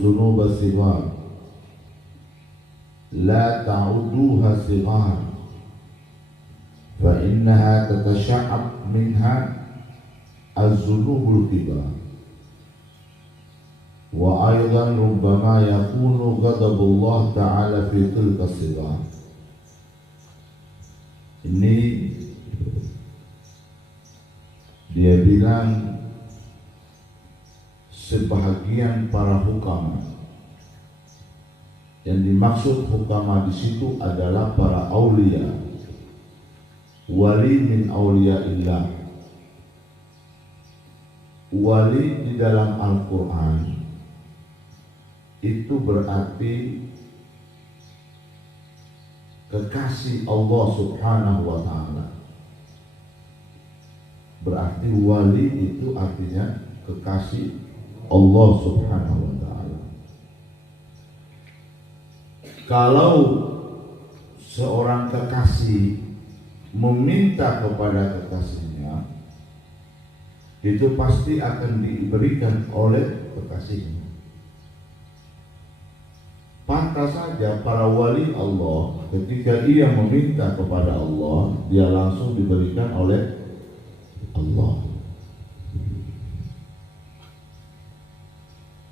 الذنوب صغار لا تعدوها صغار فإنها تتشعب منها الذنوب الكبار وأيضا ربما يكون غضب الله تعالى في تلك الصغار. Ini dia bilang sebahagian para hukama. Yang dimaksud hukama di situ adalah para aulia, wali min auliaillah. Wali di dalam Al-Quran itu berarti kekasih Allah Subhanahu wa ta'ala. Berarti wali itu artinya kekasih Allah Subhanahu wa ta'ala. Kalau seorang kekasih meminta kepada kekasihnya, itu pasti akan diberikan oleh kekasihnya. Pantas saja para wali Allah ketika ia meminta kepada Allah, dia langsung diberikan oleh Allah.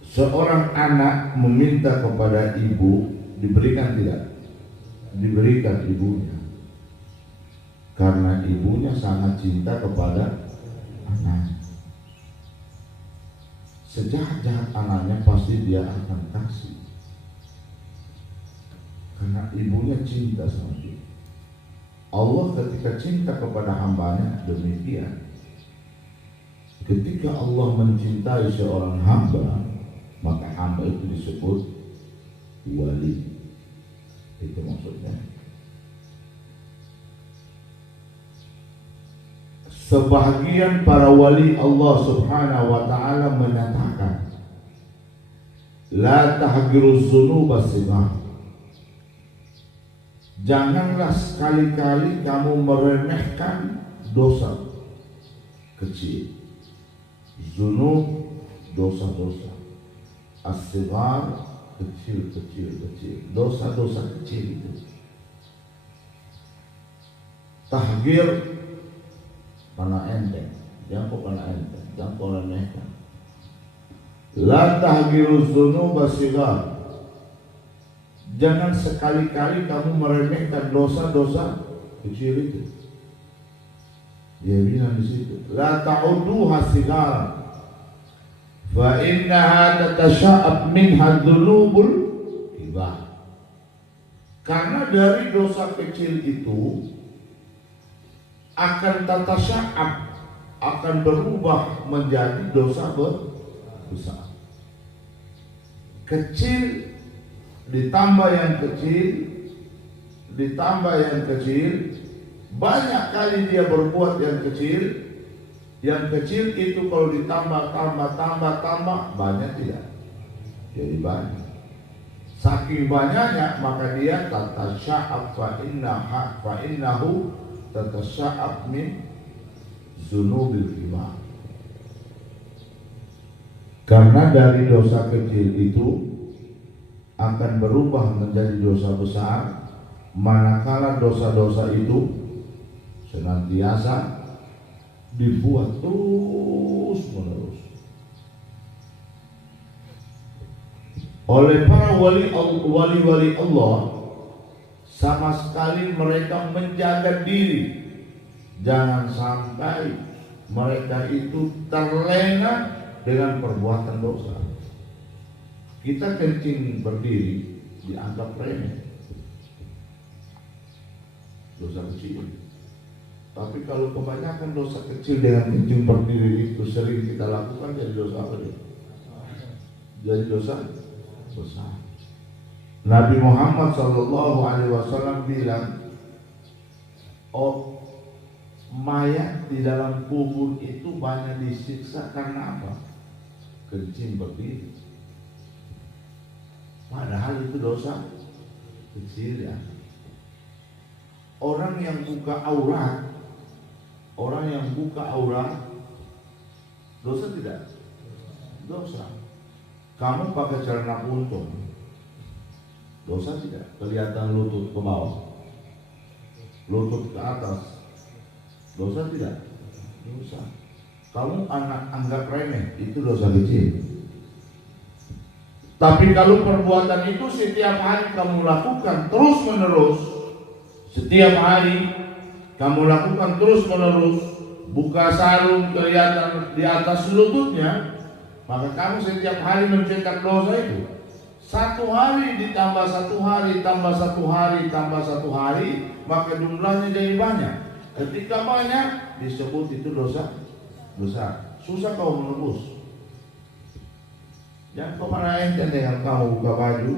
Seorang anak meminta kepada ibu, diberikan tidak? Diberikan ibunya. Karena ibunya sangat cinta kepada anak. Sejahat-jahat anaknya pasti dia akan kasih. Karena ibunya cinta sama dia. Allah ketika cinta kepada hambanya demikian. Ketika Allah mencintai seorang hamba, maka hamba itu disebut wali. Itu maksudnya. Sebahagian para wali Allah Subhanahu wa ta'ala menyatakan, la tahgiruz dzunuba sighar. Janganlah sekali-kali kamu meremehkan dosa kecil. Dzunub, dosa-dosa. As-sighar, kecil. Dosa-dosa kecil itu. Tahgir, karena enteng. Jangan karena enteng. Jangan meremehkan. La tahgiruz dzunuba sighar. Jangan sekali-kali kamu meremehkan dosa-dosa kecil itu. Dia bilang di situ, la ta'uduha sighara, fa innaha tatasha'ab minha dzunubul kibar. Karena dari dosa kecil itu akan tatasha'ab, akan berubah menjadi dosa besar. Kecil ditambah yang kecil, banyak kali dia berbuat yang kecil itu kalau ditambah banyak tidak jadi banyak. Saking banyaknya maka dia tatasya'ab fa innahu tatasya'ab min dzunubil kibar. Karena dari dosa kecil itu akan berubah menjadi dosa besar, manakala dosa-dosa itu senantiasa dibuat terus menerus oleh para wali Allah. Sama sekali mereka menjaga diri, jangan sampai mereka itu terlena dengan perbuatan dosa. Kita kencing berdiri dianggap remeh, dosa kecil. Tapi kalau kebanyakan dosa kecil dengan kencing berdiri itu sering kita lakukan, jadi dosa apa dia? Jadi dosa besar. Nabi Muhammad SAW bilang, oh, mayat di dalam kubur itu banyak disiksa karena apa? Kencing berdiri. Padahal itu dosa kecil ya. Orang yang buka aurat, dosa tidak? Dosa. Kamu pakai celana kuntung, dosa tidak? Kelihatan lutut ke bawah, lutut ke atas, dosa tidak? Dosa. Kamu anggap remeh, itu dosa kecil. Tapi kalau perbuatan itu setiap hari kamu lakukan terus menerus, setiap hari kamu lakukan terus menerus, buka sarung kelihatan di atas lututnya, maka kamu setiap hari mencetak dosa itu. Satu hari ditambah satu hari, tambah satu hari, tambah satu hari, maka jumlahnya jadi banyak. Ketika banyak disebut itu dosa besar. Susah kau menebus. Jangan kau marah ente dengan kamu buka baju.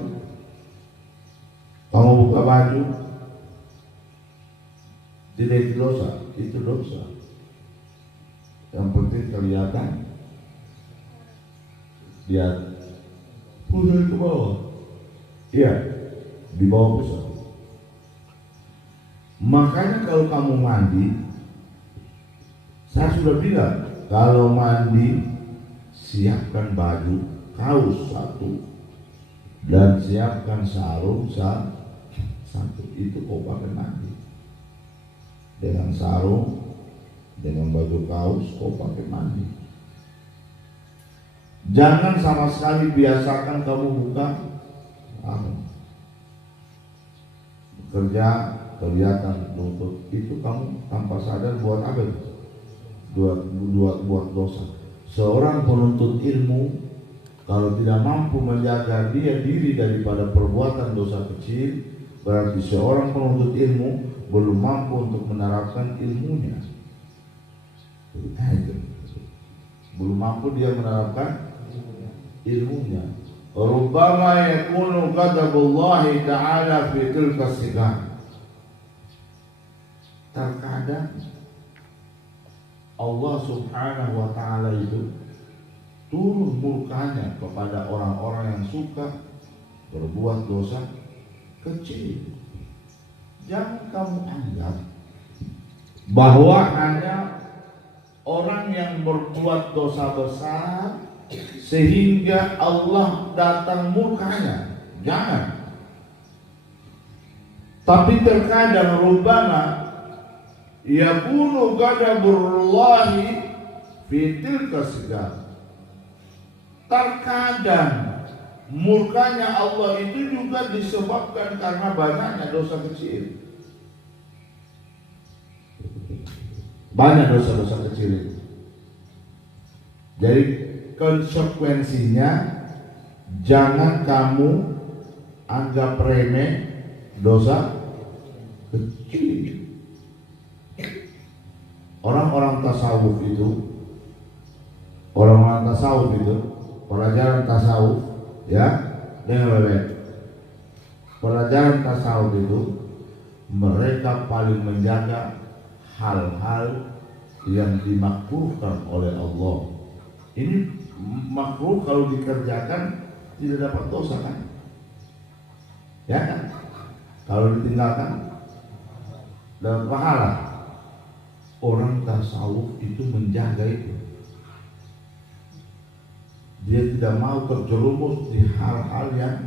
Kamu buka baju, tidak dosa, itu dosa. Yang penting kelihatan. Dia pusat ke bawah, iya, di bawah pusat. Makanya kalau kamu mandi, saya sudah bilang, kalau mandi siapkan baju kaos satu dan siapkan sarung satu. Itu kau pakai mandi. Dengan sarung, dengan baju kaos kau pakai mandi. Jangan sama sekali biasakan kamu buka bekerja kelihatan lutut, itu kamu tanpa sadar buat apa? Buat dosa. Seorang penuntut ilmu kalau tidak mampu menjaga diri daripada perbuatan dosa kecil, berarti seorang penuntut ilmu belum mampu untuk menerapkan ilmunya. Belum mampu dia menerapkan ilmunya. Rubbama yakunu ghadabullahi ta'ala fi tilka sigar. Terkadang Allah subhanahu wa ta'ala itu turun murkanya kepada orang-orang yang suka berbuat dosa kecil. Jangan kamu anggap bahwa hanya orang yang berbuat dosa besar sehingga Allah datang murkanya. Jangan. Tapi terkadang rubbama yakunu ghadabullahi fi tilka sigar. Terkadang murkanya Allah itu juga disebabkan karena banyaknya dosa kecil. Banyak dosa-dosa kecil itu. Jadi konsekuensinya jangan kamu anggap remeh dosa kecil. Orang-orang tasawuf itu, pelajaran tasawuf, ya, dengar baik. Pelajaran tasawuf itu mereka paling menjaga hal-hal yang dimakruhkan oleh Allah. Ini makruh kalau dikerjakan tidak dapat dosa kan? Ya kan? Kalau ditinggalkan dapat pahala. Orang tasawuf itu menjaga itu. Dia tidak mau terjerumus di hal-hal yang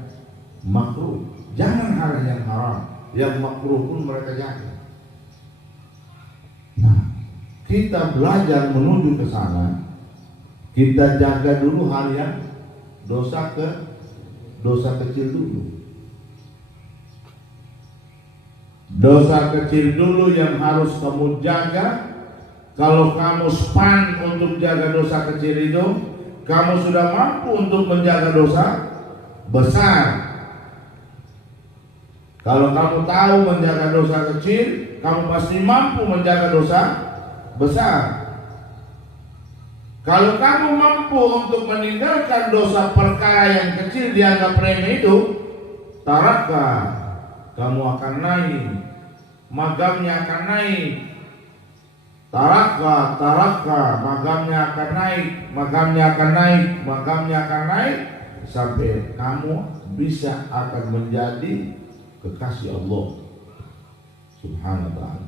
makruh. Jangan hal yang haram, yang makruh pun mereka jaga. Nah, kita belajar menuju ke sana. Kita jaga dulu hal yang dosa kecil dulu. Dosa kecil dulu yang harus kamu jaga. Kalau kamu span untuk jaga dosa kecil itu, kamu sudah mampu untuk menjaga dosa besar. Kalau kamu tahu menjaga dosa kecil, kamu pasti mampu menjaga dosa besar. Kalau kamu mampu untuk meninggalkan dosa perkara yang kecil dianggap remeh itu, taraka, kamu akan naik, magamnya akan naik. Taraka, magamnya akan naik, magamnya akan naik sampai kamu bisa akan menjadi kekasih Allah Subhanahu wa ta'ala.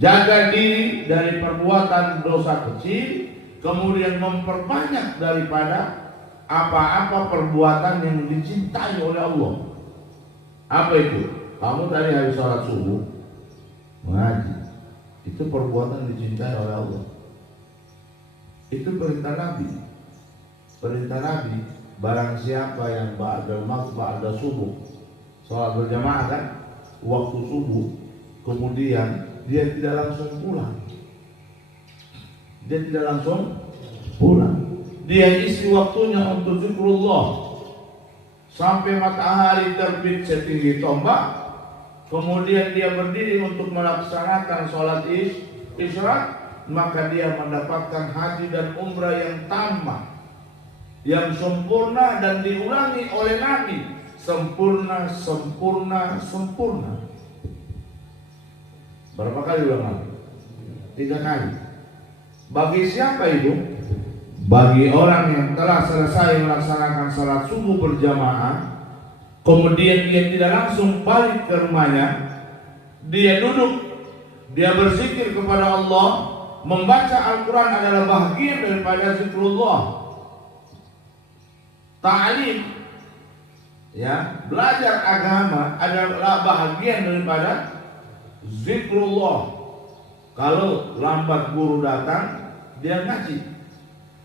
Jaga diri dari perbuatan dosa kecil, kemudian memperbanyak daripada apa-apa perbuatan yang dicintai oleh Allah. Apa itu? Kamu tadi habis sholat subuh ngaji, itu perbuatan dicintai oleh Allah. Itu perintah Nabi. Perintah Nabi, barang siapa yang ba'da subuh sholat berjamaah kan, waktu subuh, kemudian dia tidak langsung pulang. Dia tidak langsung pulang. Dia isi waktunya untuk zikrullah sampai matahari terbit setinggi tombak. Kemudian dia berdiri untuk melaksanakan sholat isyraq, maka dia mendapatkan haji dan umrah yang tamat, yang sempurna dan diulangi oleh Nabi. Sempurna, sempurna, sempurna. Berapa kali ulang Nabi? 3 kali. Bagi siapa itu? Bagi orang yang telah selesai melaksanakan salat subuh berjamaah, kemudian dia tidak langsung balik ke rumahnya, dia duduk, dia berzikir kepada Allah, membaca Al-Quran adalah bahagian daripada zikrullah. Ta'lim, ya, belajar agama adalah bahagian daripada zikrullah. Kalau lambat guru datang, dia ngaji,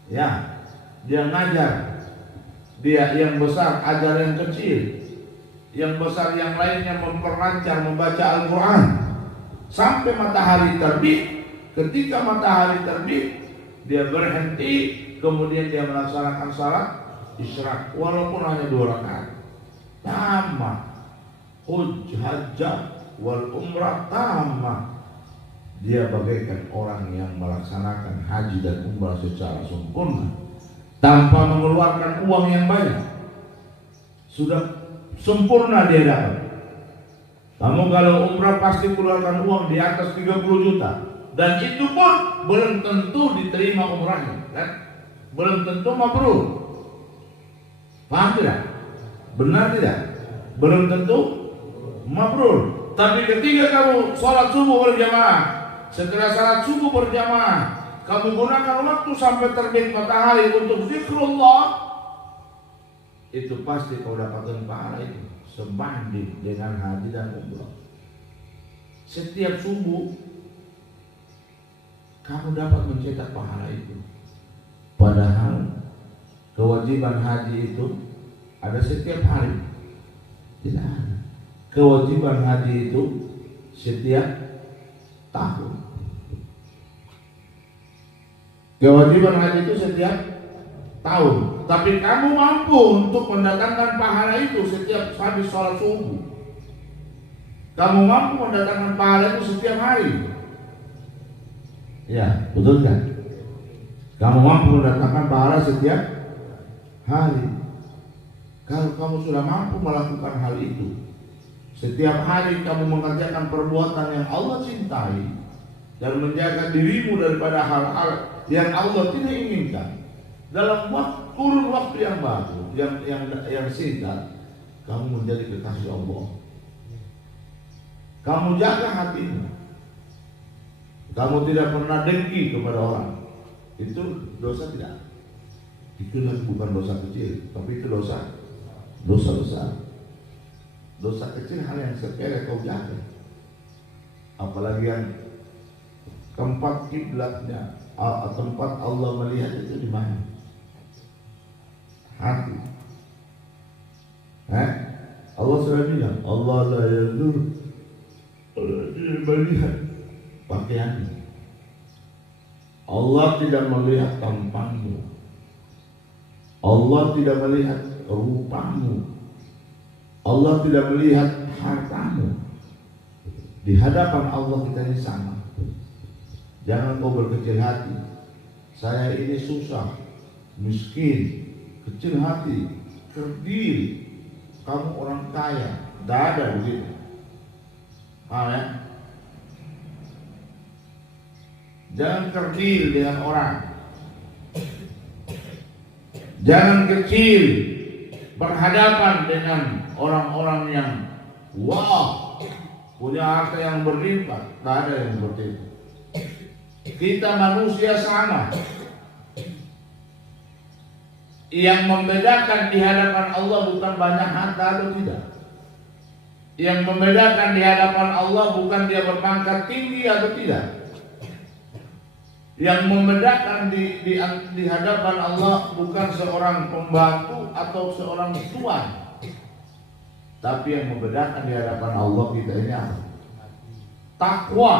ya, dia ngajar. Dia yang besar ajar yang kecil, yang besar yang lainnya memperlancar membaca Al-Quran sampai matahari terbit. Ketika matahari terbit, dia berhenti, kemudian dia melaksanakan salat isyraq walaupun hanya 2 rakaat. Tamat hajjah wal umrah tamat. Dia bagaikan orang yang melaksanakan haji dan umrah secara sempurna tanpa mengeluarkan uang yang banyak. Sudah sempurna dia dapat. Kamu kalau umrah pasti keluarkan uang di atas 30 juta, dan itu pun belum tentu diterima umrahnya, kan? Belum tentu mabrur. Paham tidak? Benar tidak? Belum tentu mabrur. Tapi ketika kamu sholat subuh berjamaah, setelah salat subuh berjamaah, kamu gunakan waktu sampai terbit matahari untuk zikrullah, itu pasti kau dapatkan pahala itu sebanding dengan haji dan umrah. Setiap subuh kamu dapat mencetak pahala itu. Padahal kewajiban haji itu ada setiap hari. Tidak ada. Kewajiban haji itu setiap tahun. Kewajiban haji itu setiap tahun. Tapi kamu mampu untuk mendatangkan pahala itu setiap habis sholat subuh. Kamu mampu mendatangkan pahala itu setiap hari. Ya, betul kan? Kamu mampu mendatangkan pahala setiap hari. Kalau kamu sudah mampu melakukan hal itu, setiap hari kamu mengerjakan perbuatan yang Allah cintai dan menjaga dirimu daripada hal-hal yang Allah tidak inginkan, dalam kurun waktu yang baru, yang singkat, kamu menjadi kekasih Allah. Kamu jaga hatimu. Kamu tidak pernah dengki kepada orang. Itu dosa tidak? Itu bukan dosa kecil, tapi itu dosa besar. Dosa kecil hal yang sepele kau jaga. Apalagi yang tempat kiblatnya, tempat Allah melihat itu di mana? Hati. Allah sudah bilang, Allah la yanzur melihat pakaian. Allah tidak melihat tampangmu. Allah tidak melihat rupamu. Allah tidak melihat hartamu. Di hadapan Allah kita ini sama. Jangan kau berkecil hati. Saya ini susah, miskin, kecil hati, terdiri. Kamu orang kaya, tidak ada begitu. Ya? Jangan kerdil dengan orang. Jangan kecil berhadapan dengan orang-orang yang punya harta yang berlimpah. Tidak ada yang seperti itu. Kita manusia sama. Yang membedakan di hadapan Allah bukan banyak harta atau tidak. Yang membedakan di hadapan Allah bukan dia berpangkat tinggi atau tidak. Yang membedakan di hadapan Allah bukan seorang pembantu atau seorang tuan. Tapi yang membedakan di hadapan Allah kita ini apa? Takwa.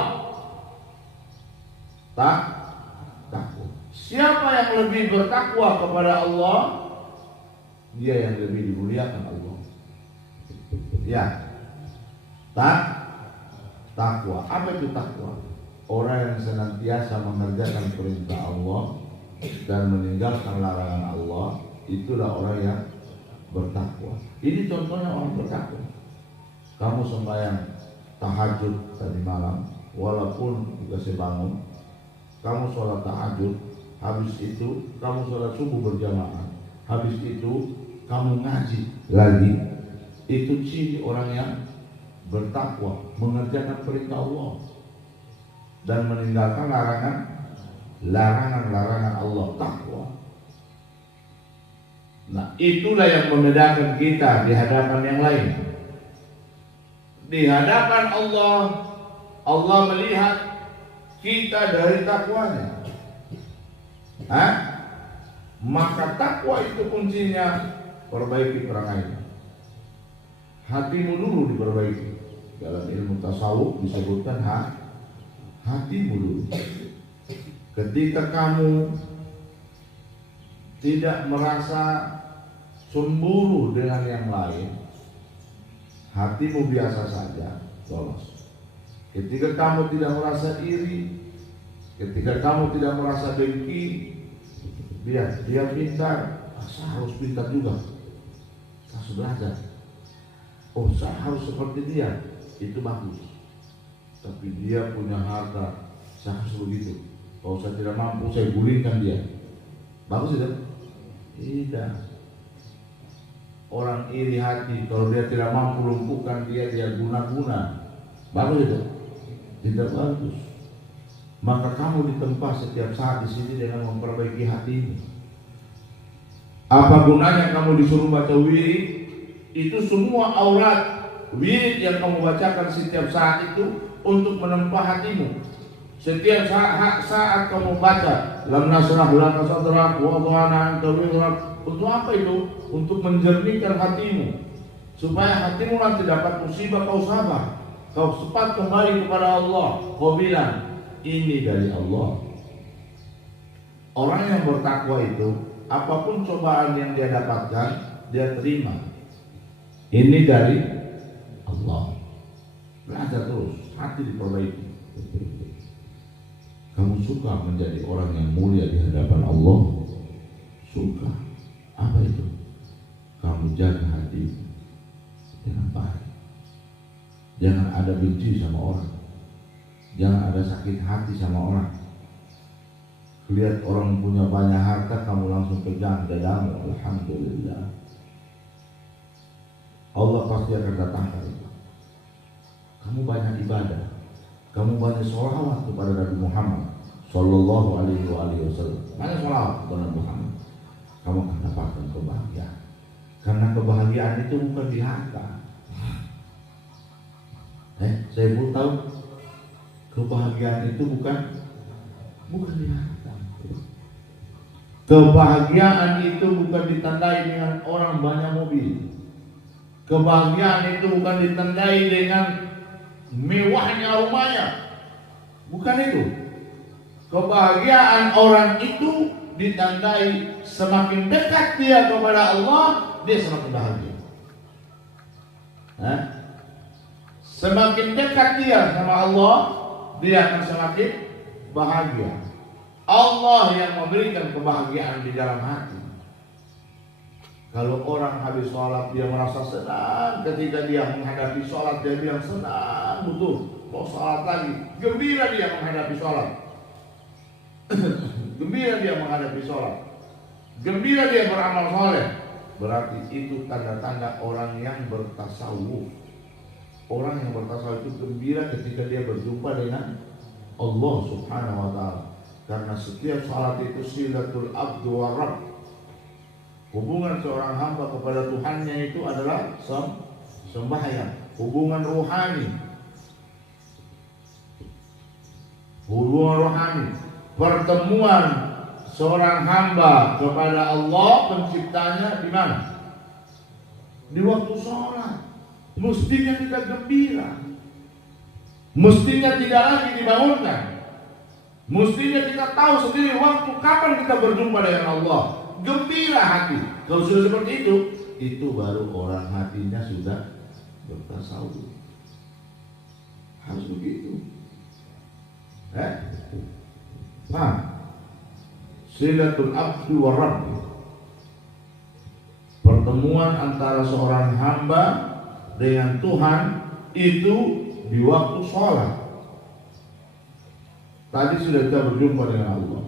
Takwa. Siapa yang lebih bertakwa kepada Allah, dia yang lebih dimuliakan Allah. Ya. Takwa. Apa itu takwa? Orang yang senantiasa mengerjakan perintah Allah dan meninggalkan larangan Allah, itulah orang yang bertakwa. Ini contohnya orang bertakwa. Kamu sembahyang tahajud tadi malam, walaupun dikasih bangun, kamu sholat tahajud, habis itu kamu sholat subuh berjamaah, habis itu kamu ngaji lagi, itu ciri orang yang bertakwa, mengerjakan perintah Allah dan meninggalkan larangan Allah, takwa. Nah, itulah yang membedakan kita di hadapan yang lain. Di hadapan Allah, Allah melihat kita dari takwanya. Maka takwa itu kuncinya perbaiki perangai. Hatimu dulu diperbaiki. Dalam ilmu tasawuf disebutkan hatimu dulu. Ketika kamu tidak merasa cemburu dengan yang lain, hatimu biasa saja, lolos. Ketika kamu tidak merasa iri, ketika kamu tidak merasa dengki, dia pintar, saya harus pintar juga, saya harus belajar. Oh, saya harus seperti dia, itu bagus. Tapi dia punya harta, saya harus begitu. Kalau saya tidak mampu, saya gulingkan dia. Bagus itu? Tidak. Orang iri hati, kalau dia tidak mampu lumpuhkan dia guna-guna. Bagus itu? Tidak bagus. Maka kamu ditempa setiap saat di sini dengan memperbaiki hatimu. Apa gunanya kamu disuruh baca wirid? Itu semua aurat wirid yang kamu bacakan setiap saat itu untuk menempa hatimu. Setiap saat kamu baca lam nasrah laka sadrak wa wada'na anka wizrak, untuk apa itu? Untuk menjernihkan hatimu, supaya hatimu nanti dapat musibah kau sabar, kau cepat kembali kepada Allah. Kau bilang ini dari Allah. Orang yang bertakwa itu apapun cobaan yang dia dapatkan, dia terima. Ini dari Allah. Belajar terus, hati diperbaiki. Kamu suka menjadi orang yang mulia di hadapan Allah? Suka. Apa itu? Kamu jaga hati dengan baik. Jangan ada benci sama orang. Jangan ada sakit hati sama orang. Lihat orang punya banyak harta, kamu langsung pegang dadamu. Alhamdulillah. Allah pasti akan datangkan itu. Kamu banyak ibadah, kamu banyak sholawat kepada Nabi Muhammad Sallallahu Alaihi Wasallam. Banyak sholawat kepada Nabi Muhammad, kamu akan dapatkan kebahagiaan. Karena kebahagiaan itu bukan di harta. Saya pun tahu kebahagiaan itu bukan di harta. Kebahagiaan itu bukan ditandai dengan orang banyak mobil. Kebahagiaan itu bukan ditandai dengan mewahnya rumahnya. Bukan itu. Kebahagiaan orang itu ditandai semakin dekat dia kepada Allah, dia semakin bahagia. Semakin dekat dia sama Allah, dia akan semakin bahagia. Allah yang memberikan kebahagiaan di dalam hati. Kalau orang habis sholat dia merasa senang, ketika dia menghadapi sholat dia bilang senang betul, mau sholat lagi, gembira dia menghadapi sholat. Gembira dia menghadapi sholat, gembira dia beramal soleh. Berarti itu tanda-tanda orang yang bertasawuf. Orang yang bertasawuf itu gembira ketika dia berjumpa dengan Allah Subhanahu wa ta'ala. Karena setiap sholat itu silatul abdu wa rabb. Hubungan seorang hamba kepada Tuhannya itu adalah sembahyang, hubungan rohani. Hubungan rohani, pertemuan seorang hamba kepada Allah penciptanya di mana? Di waktu sholat. Mestinya kita gembira, mestinya tidak lagi dibangunkan, mestinya kita tahu sendiri waktu kapan kita berjumpa dengan Allah. Gembira hati. Kalau sudah seperti itu baru orang hatinya sudah bertasawuf. Harus begitu. Silatul abdi wa rabbi, pertemuan antara seorang hamba dengan Tuhan itu di waktu sholat. Tadi sudah kita berjumpa dengan Allah.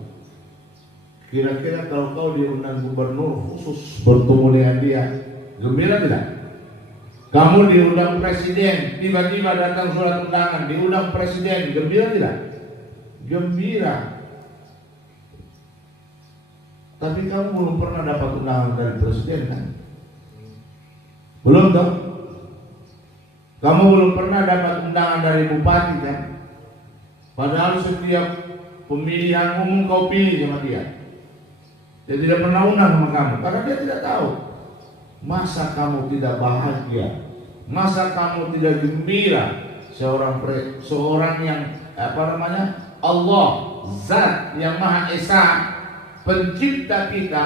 Kira-kira kalau kau diundang gubernur khusus bertemu dengan dia, gembira tidak? Kamu diundang presiden, tiba-tiba datang surat undangan, diundang presiden, gembira tidak? Gembira. Tapi kamu belum pernah dapat undangan dari presiden kan? Belum toh? Kamu belum pernah dapat undangan dari bupati kan? Padahal setiap pemilihan umum kau pilih sama dia. Dia tidak pernah undang sama kamu karena dia tidak tahu. Masa kamu tidak bahagia? Masa kamu tidak gembira? Seorang yang Allah, Zat yang Maha Esa, pencipta kita,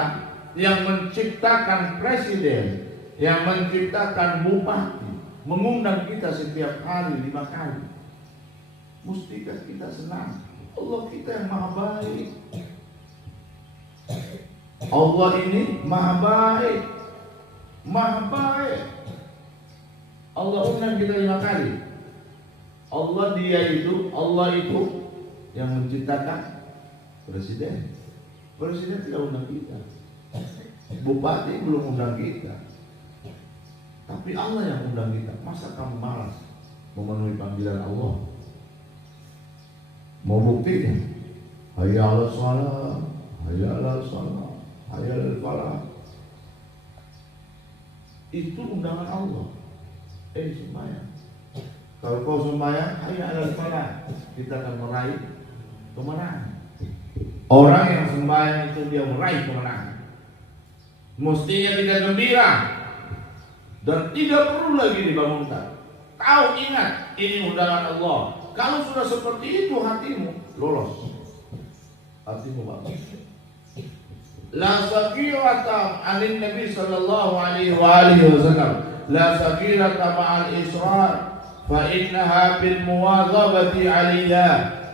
yang menciptakan presiden, yang menciptakan bupati, mengundang kita setiap hari 5 kali. Mustikah kita senang? Allah kita yang Maha baik. Allah ini Maha baik, Maha baik. Allah undang kita 5 kali. Allah itu yang menciptakan presiden. Presiden tidak undang kita, bupati belum undang kita, tapi Allah yang undang kita. Masa kamu malas memenuhi panggilan Allah? Mau buktinya? Hayya 'alas shalah, hayya 'alal shalah, hayya 'alal falah. Itu undangan Allah. Sembahyang. Kalau kau sembahyang, hayya 'alal falah, kita akan meraih kemenangan. Orang yang sembahyang itu dia meraih kemenangan. Mestinya tidak gembira dan tidak perlu lagi dibangunkan. Tahu, ingat, ini undangan Allah. Kalau sudah seperti itu hatimu lolos, hatimu bagus. La sakirata anin Nabi sallallahu alaihi wasallam, la sakirata ma'al israr, fa innaha bil muwadhabati 'alaiha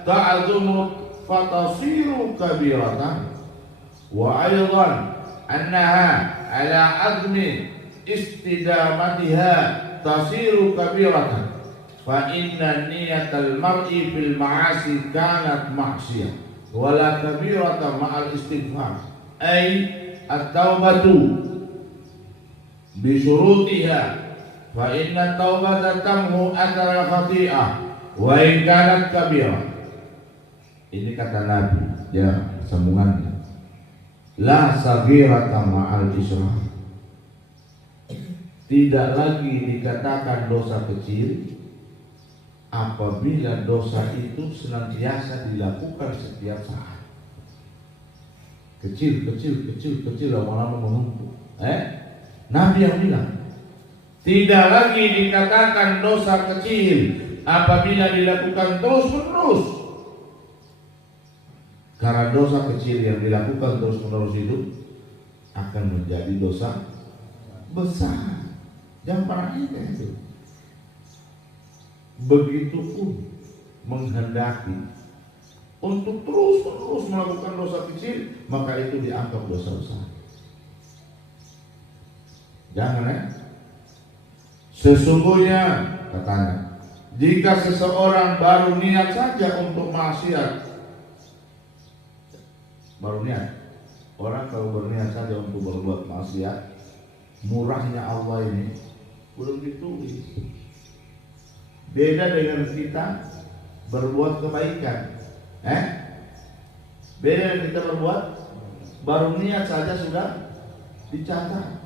ta'zumu fatasiru kabiratan, wa aydan annaha ala azmi istidamatiha tasiru kabiratan, fa inna niyatal mar'i fil ma'asi kanat ma'siyah wa la kabirata ma'al istighfar, ay at-taubatu bi syurutiha, fa inna taubata tamhu athara khati'ah wa in kanat kabirah. Ini kata Nabi, ya sambungannya. La saghirata ma'al israr. Tidak lagi dikatakan dosa kecil apabila dosa itu senantiasa dilakukan setiap saat. Kecil lama-lama menumpuk. Nabi yang bilang, tidak lagi dikatakan dosa kecil apabila dilakukan terus-menerus. Karena dosa kecil yang dilakukan terus-menerus itu akan menjadi dosa besar. Jangan pernah itu. Begitupun menghendaki untuk terus-menerus melakukan dosa kecil, maka itu dianggap dosa besar. Jangan Sesungguhnya katanya, jika seseorang baru niat saja untuk maksiat, baru niat. Orang kalau berniat saja untuk berbuat maksiat, murahnya Allah ini belum ditulis. Beda dengan kita berbuat kebaikan. Beda dengan kita berbuat, baru niat saja sudah dicatat.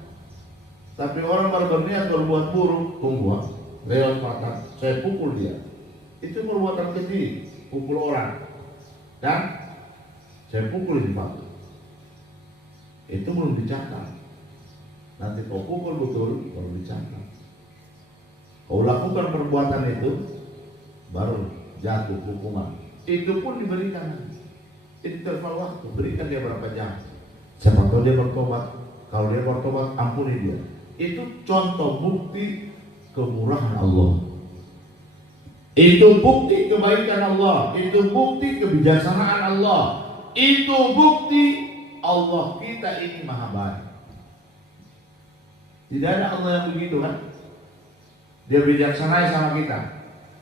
Tapi orang baru berniat berbuat buruk, tunggu lewat mata, saya pukul dia. Itu perbuatan keji, pukul orang, dan saya pukul di batu. Itu belum dicatat. Nanti kau pukul betul, baru dicatat. Kau lakukan perbuatan itu, baru jatuh hukuman. Itu pun diberikan. Interval waktu, berikan dia berapa jam. Siapa tahu dia bertobat. Kalau dia bertobat, ampuni dia. Itu contoh bukti kemurahan Allah. Itu bukti kebaikan Allah. Itu bukti kebijaksanaan Allah. Itu bukti Allah kita ini maha baik. Tidak ada Allah yang begitu kan? Dia bijaksana sama kita.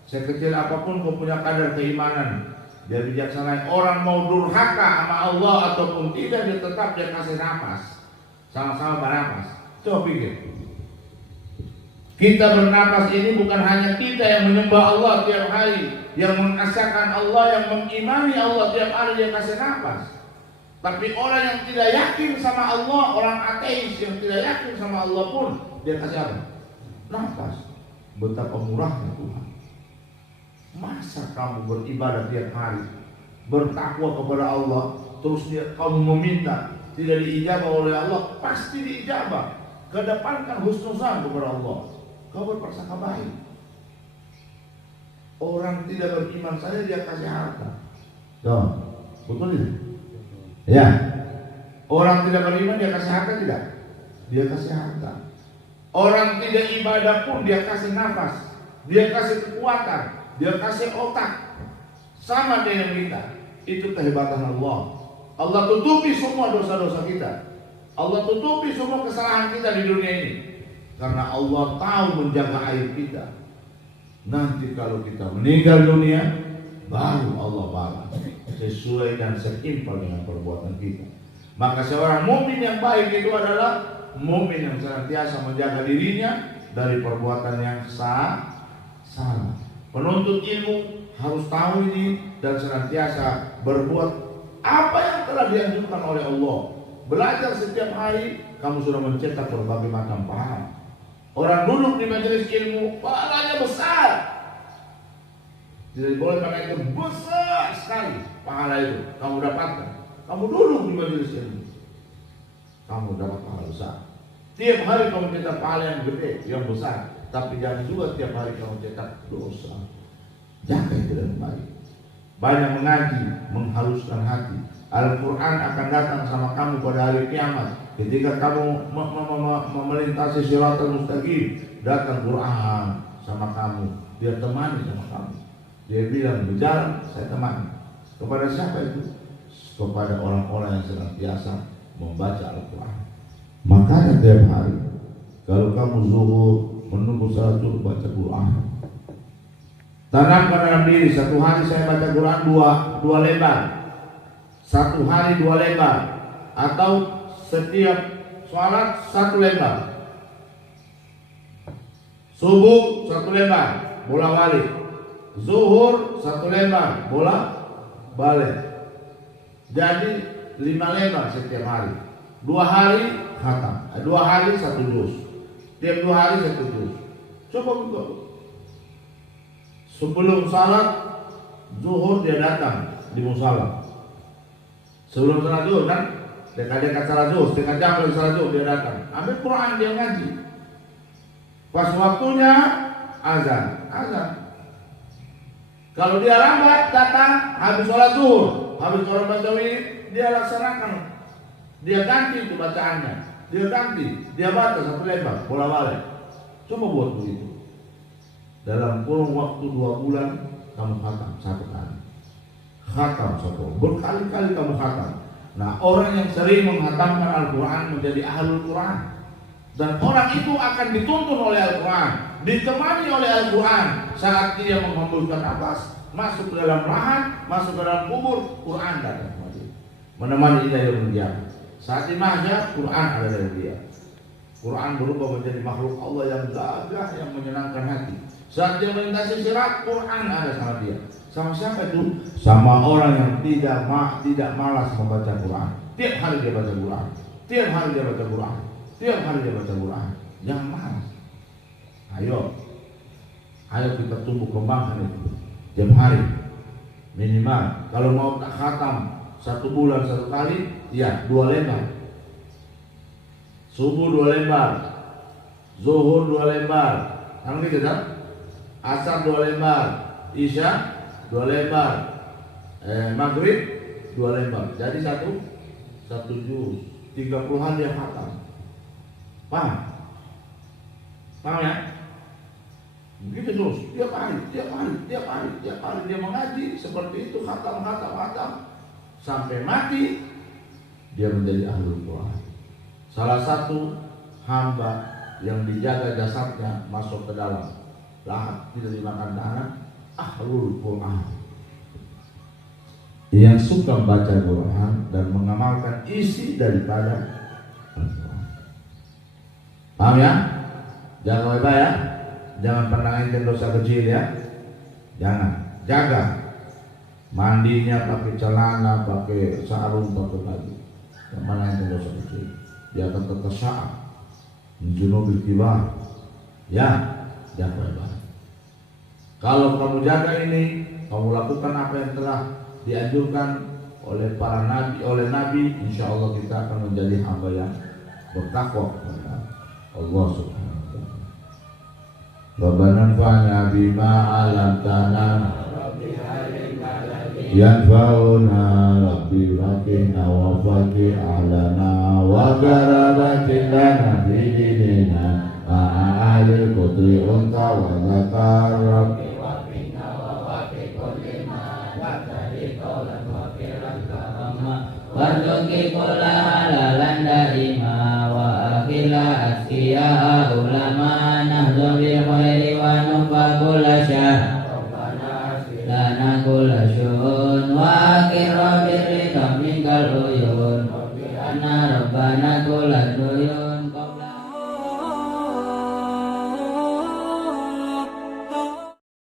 Sekecil apapun kau punya kadar keimanan, dia bijaksana. Orang mau durhaka sama Allah ataupun tidak, dia tetap dia kasih nafas. Sama-sama bernafas. Coba pikir. Kita bernafas ini bukan hanya kita yang menyembah Allah tiap hari, yang mengasakan Allah, yang mengimani Allah tiap hari dia kasih nafas. Tapi orang yang tidak yakin sama Allah, orang ateis yang tidak yakin sama Allah pun dia kasih apa? Nafas. Betapa murahnya Tuhan. Masa kamu beribadah tiap hari, bertakwa kepada Allah, terus kamu meminta tidak diijabah oleh Allah, pasti diijabah. Kedepankan husnuzan kepada Allah. Kau berprasangka baik. Orang tidak beriman saja dia kasih harta. Tuh, betul tidak? Ya. Orang tidak beriman dia kasih harta tidak? Dia kasih harta. Orang tidak ibadah pun dia kasih nafas, dia kasih kekuatan, dia kasih otak. Sama dengan kita. Itu kehebatan Allah. Allah tutupi semua dosa-dosa kita. Allah tutupi semua kesalahan kita di dunia ini. Karena Allah tahu menjaga aib kita. Nanti kalau kita meninggal dunia, baru Allah balas sesuai dan setimpal dengan perbuatan kita. Maka seorang mukmin yang baik itu adalah mukmin yang senantiasa menjaga dirinya dari perbuatan yang salah. Penuntut ilmu harus tahu ini dan senantiasa berbuat apa yang telah dianjurkan oleh Allah. Belajar setiap hari, kamu sudah mencetak berbagai macam pahala. Orang duduk di majelis ilmu, pahalanya besar. Tidak boleh karena itu besar sekali pahala itu kamu dapatkan. Kamu duduk di majelis ilmu, kamu dapat pahala besar. Tiap hari kamu cetak pahala yang gede, yang besar. Tapi jangan juga tiap hari kamu cetak dosa. Jaga itu dengan baik. Banyak mengaji, menghaluskan hati. Al-Quran akan datang sama kamu pada hari kiamat. Ketika kamu melintasi Shiratal Mustaqim, datang Quran sama kamu. Dia temani sama kamu. Dia bilang, berjalan, saya temani. Kepada siapa itu? Kepada orang-orang yang senantiasa membaca Al-Quran. Makanya tiap hari, kalau kamu zuhur, menunggu salat zuhur, baca Quran. Tanamkan dalam diri, satu hari saya baca Quran dua lembar. Satu hari 2 lembar. Atau setiap sholat 1 lembar. Subuh 1 lembar, bola balik. Zuhur 1 lembar, bola balik. Jadi 5 lembar setiap hari. 2 hari khatam. 2 hari 1 juz. Tiap 2 hari 1 juz. Coba buka. Sebelum salat zuhur dia datang di musala. Sebelum salat zuhur kan, dekat-dekat salat zuhur, setengah jam dari salat zuhur dia datang. Ambil Quran dia ngaji. Pas waktunya azan. Kalau dia lambat datang, habis sholat zuhur, habis sholat ba'dawiyah, dia laksanakan. Dia ganti itu bacaannya. Dia ganti, dia baca 1 lembar, bola balik. Coba buat begitu. Dalam kurun waktu 2 bulan, kamu khatam 1 kali. Khatam 1, berkali-kali kamu khatam. Nah, orang yang sering menghatamkan Al-Quran menjadi ahlul Quran. Dan orang itu akan dituntun oleh Al-Quran, ditemani oleh Al-Quran. Saat dia menghembuskan nafas, masuk ke dalam lahan, masuk ke dalam kubur, Quran datang menemani dia yang mulia. Saat di mahsyar, Quran ada dari dia. Quran berubah menjadi makhluk Allah yang gagah, yang menyenangkan hati. Saat dia melintasi sirat, Quran ada sama dia. Sama siapa itu? Sama orang yang tidak malas membaca Quran. Tiap hari dia baca Quran. Tiap hari dia baca Quran. Tiap hari dia baca Quran. Jangan malas. Ayo kita tumbuh kembangkan itu. Tiap hari minimal. Kalau mau tak khatam 1 bulan 1 kali, ya 2 lembar. Subuh 2 lembar, zuhur 2 lembar, kan gitu kan? Asar 2 lembar, isya 2 lembar, maghrib 2 lembar. Jadi satu juz 30-an dia khatam. Paham ya? Begitu terus, tiap hari dia mengaji seperti itu, khatam sampai mati dia menjadi ahlul Quran. Salah satu hamba yang dijaga jasadnya masuk ke dalam lahat, tidak dimakan tangan, ahlul Quran, yang suka membaca Quran dan mengamalkan isi daripada Al-Quran. Paham ya? Jangan lupa ya, jangan pernah ingin dosa kecil ya. Jangan, jaga mandinya pakai celana, pakai sarung, pakai baju. Jangan pernah ingin dosa kecil. Dia akan terkesan menjunubil kibar. Ya, jaga ibadah. Kalau kamu jaga ini, kamu lakukan apa yang telah dianjurkan oleh para nabi, insya Allah kita akan menjadi hamba yang bertakwa kepada Allah Subhanahu wa ta'ala. Rabbana anfa'na bima 'allamtana yanfa'una rabbi faqina wa faqih alana wa garabatin lana fi dinina ma'al qudri unta wa zakar rabbi waqina wa waqih kulli ma waqtari qawlan wa fi'lan karama warzuqi kulla halalan darima wa akhila asqiya ulama nahdu bi khairi wa nufa kulla syah lana kulla syu'un wa